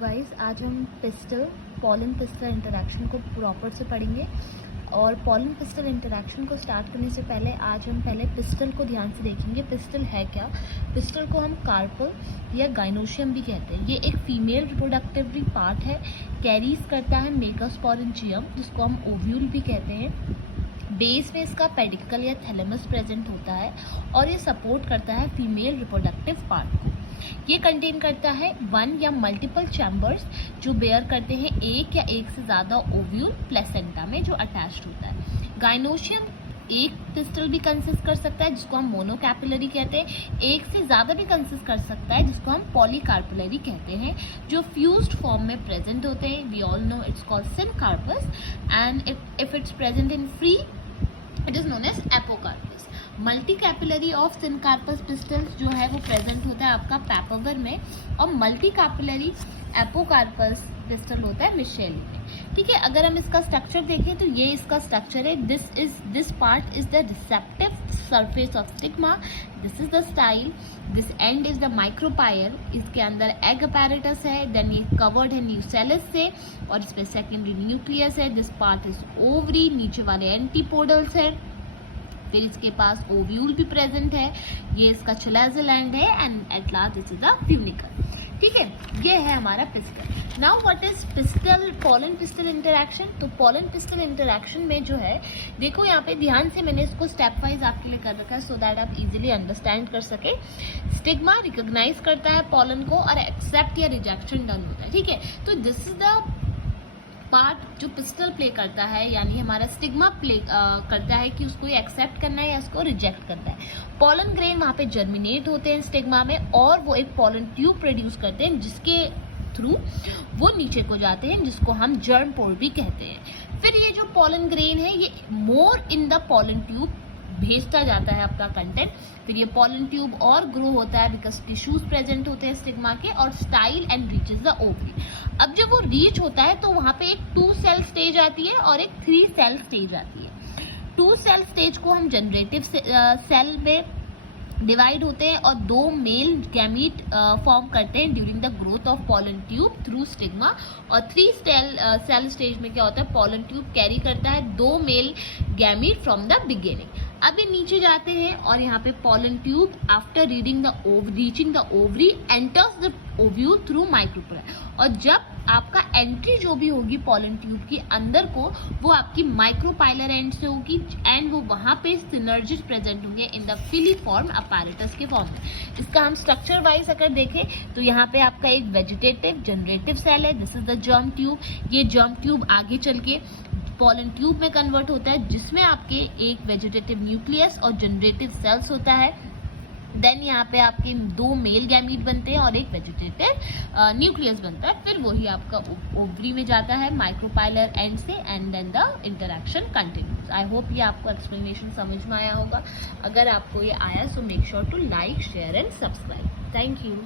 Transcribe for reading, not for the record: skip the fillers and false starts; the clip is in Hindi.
गाइस आज हम पिस्टल पॉलन पिस्टल इंटरेक्शन को प्रॉपर से पढ़ेंगे। और पॉलन पिस्टल इंटरेक्शन को स्टार्ट करने से पहले आज हम पहले पिस्टल को ध्यान से देखेंगे। पिस्टल है क्या? पिस्टल को हम कार्पल या गाइनोशियम भी कहते हैं। ये एक फीमेल रिप्रोडक्टिवरी पार्ट है, कैरीज करता है मेगास्पोरेंजियम जिसको हम ओव्यूल भी कहते हैं। बेस में इसका पेडिकल या थैलेमस प्रेजेंट होता है और ये सपोर्ट करता है फीमेल रिप्रोडक्टिव पार्ट को। ये कंटेन करता है वन या मल्टीपल चैम्बर्स जो बेयर करते हैं एक या एक से ज़्यादा ओव्यूल प्लेसेंटा में जो अटैच्ड होता है। गाइनोशियम एक पिस्टल भी कंसिस्ट कर सकता है जिसको हम मोनोकैपिलरी कहते हैं, एक से ज़्यादा भी कंसिस्ट कर सकता है जिसको हम पॉलीकार्पुलरी कहते हैं, जो फ्यूज्ड फॉर्म में प्रेजेंट होते हैं। We all know it's called syncarpous and if it's present in free it is known as apocarpous. Multicarpellary of syncarpous pistils जो है वो प्रेजेंट होता है आपका पैपावर में, और मल्टी कैपिलरी एपोकार्पस पिस्टल होता है मिशेली में। ठीक है, अगर हम इसका स्ट्रक्चर देखें तो ये इसका स्ट्रक्चर है। This part is the receptive surface of stigma, this is the style, this end is the micropyle. इसके अंदर एग अपैरेटस है, देन ये कवर्ड है न्यूसेलस से और इस पे सेकेंडरी न्यूक्लियस है। दिस पार्ट इज ओवरी, नीचे वाले एंटीपोडल्स है, फिर इसके पास ओव्यूल भी प्रेजेंट है। ये इसका चिलाजल एंड है and at last this is the funicle. ठीक है, ये है हमारा pistol. Now what is pistol pollen pistol interaction? तो पॉलन पिस्टल इंटरेक्शन में जो है, देखो यहाँ पे ध्यान से मैंने इसको स्टेप वाइज आपके लिए कर रखा है सो दैट आप इजीली अंडरस्टैंड कर सके। स्टिग्मा रिकॉग्नाइज करता है पॉलन को और एक्सेप्ट या रिजेक्शन डन होता है। ठीक है, तो दिस इज द पार्ट जो पिस्टल प्ले करता है, यानी हमारा स्टिग्मा प्ले करता है कि उसको ये एक्सेप्ट करना है या उसको रिजेक्ट करना है। पॉलन ग्रेन वहाँ पे जर्मिनेट होते हैं स्टिग्मा में और वो एक पॉलन ट्यूब प्रोड्यूस करते हैं जिसके थ्रू वो नीचे को जाते हैं, जिसको हम जर्म पोर भी कहते हैं। फिर ये जो पॉलन ग्रेन है ये मोर इन द पॉलन ट्यूब भेजता जाता है अपना कंटेंट। फिर ये पॉलन ट्यूब और ग्रो होता है बिकॉज टिश्यूज प्रेजेंट होते हैं स्टिग्मा के, और style and reaches the ovary. अब जब वो रीच होता है तो वहां पे एक 2 सेल स्टेज आती है और एक 3 सेल स्टेज आती है। 2 सेल स्टेज को हम जनरेटिव सेल में डिवाइड होते हैं और 2 मेल गैमीट फॉर्म करते हैं during the growth of pollen tube through stigma. और 3 सेल स्टेज में क्या होता है, पॉलन ट्यूब कैरी करता है 2 male gamete from the beginning. अब ये नीचे जाते हैं और यहाँ पे pollen tube after reaching the ovary enters the ovule through micropyle. और जब आपका एंट्री जो भी होगी पॉलन ट्यूब की अंदर को, वो आपकी माइक्रोपाइलर एंड से होगी एंड वो वहां पे सिनर्जिस प्रेजेंट होंगे इन द फिलीफॉर्म अपैरेटस के फॉर्म में। इसका हम स्ट्रक्चर वाइज अगर देखें तो यहाँ पे आपका एक वेजिटेटिव जनरेटिव सेल है, this is the germ tube. ये जर्म ट्यूब आगे चल के पॉलन ट्यूब में कन्वर्ट होता है जिसमें आपके एक वेजिटेटिव न्यूक्लियस और जनरेटिव सेल्स होता है। देन यहाँ पे आपके 2 मेल गैमीट बनते हैं और एक वेजिटेटिव न्यूक्लियस बनता है। फिर वही आपका ओवरी में जाता है माइक्रोपाइलर एंड से and then the interaction continues. I hope ये आपको एक्सप्लेनेशन समझ में आया होगा। अगर आपको ये आया so make sure to like share and subscribe. Thank you.